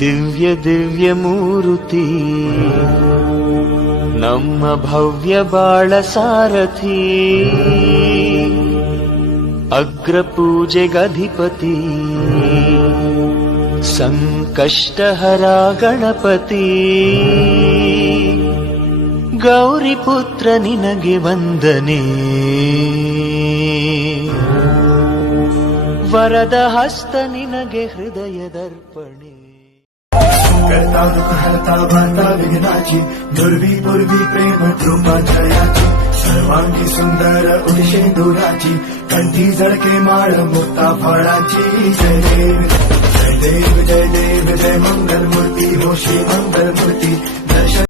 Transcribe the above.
ದಿವ್ಯ ದಿವ್ಯ ಮೂರುತಿ ನಮ್ಮ ಭವ್ಯ ಬಾಳ ಸಾರಥಿ, ಅಗ್ರ ಪೂಜೆಗಧಿಪತಿ ಸಂಕಷ್ಟಹರ ಗಣಪತಿ. ಗೌರಿ ಪುತ್ರ ನಿನಗೆ ವಂದನೆ, ವರದ ಹಸ್ತ ನಿನಗೆ ಹೃದಯದರ್ಪಣೆ. करता दुःख हरता वार्ता विघ्नाची, दुर्वी पूर्वी प्रेम कृपा जयाची, सर्वांगी सुंदर उदिशेंदुराची, कंठी झळके माळ मुक्ता फळाची. जय देव जय देव जय देव जय मंगल मूर्ती, हो श्री मंगल मूर्ती.